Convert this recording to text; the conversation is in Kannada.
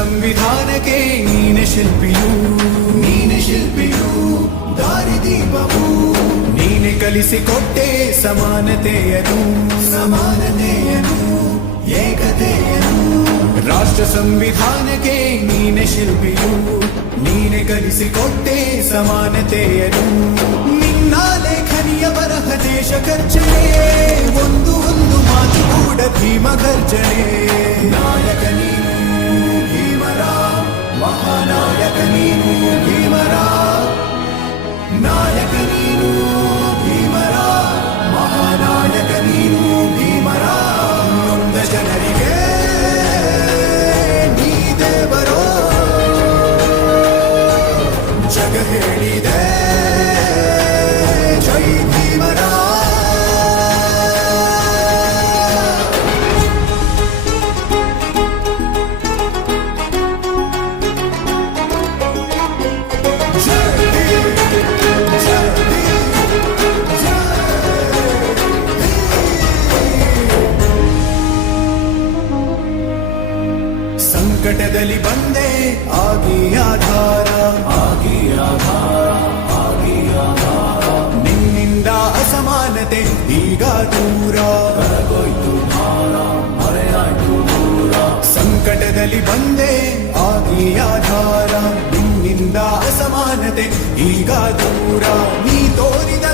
ಸಂವಿಧಾನಕ್ಕೆ ನೀನೆ ಶಿಲ್ಪಿಯು ದಾರಿದೀಪವು ನೀನೆ ಕಲಿಸಿಕೊಟ್ಟೆ ಸಮಾನತೆಯನು ಏಕತೆಯನು ರಾಷ್ಟ್ರ ಸಂವಿಧಾನಕ್ಕೆ ನೀನೆ ಶಿಲ್ಪಿಯು ನೀನೆ ಕಲಿಸಿಕೊಟ್ಟೆ ಸಮಾನತೆಯನು ನಿನ್ನ ಲೇಖನಿಯ ಬರಹ ದೇಶ ಖರ್ಚನೆ ಒಂದು ಮಾತು ಕೂಡ ಭೀಮ ಗರ್ಜನೆ ನಾಯಕ ನೀನು ಭೀಮರ ಮಹಾನಾಯಕ ನೀನು ಭೀಮರ ನಾಯಕ ನೀನು ಭೀಮರ ಮಹಾನಾಯಕ ನೀನು ಭೀಮರ ನೊಂದ ಜನರಿಗೆ ನೀ ದೇವರೋ ಜಗ ಹೇಳಿದೆ ಜೈ ಭೀಮರ ಸಂಕಟದಲ್ಲಿ ಬಂದೆ ಆಗಿ ಆಧಾರ ನಿನ್ನಿಂದ ಅಸಮಾನತೆ ಈಗ ದೂರ ಸಂಕಟದಲ್ಲಿ ಬಂದೆ ಆಗಿ ಆಧಾರ ನಿನ್ನಿಂದ ಅಸಮಾನತೆ ಈಗ ದೂರ ನೀ ತೋರಿದ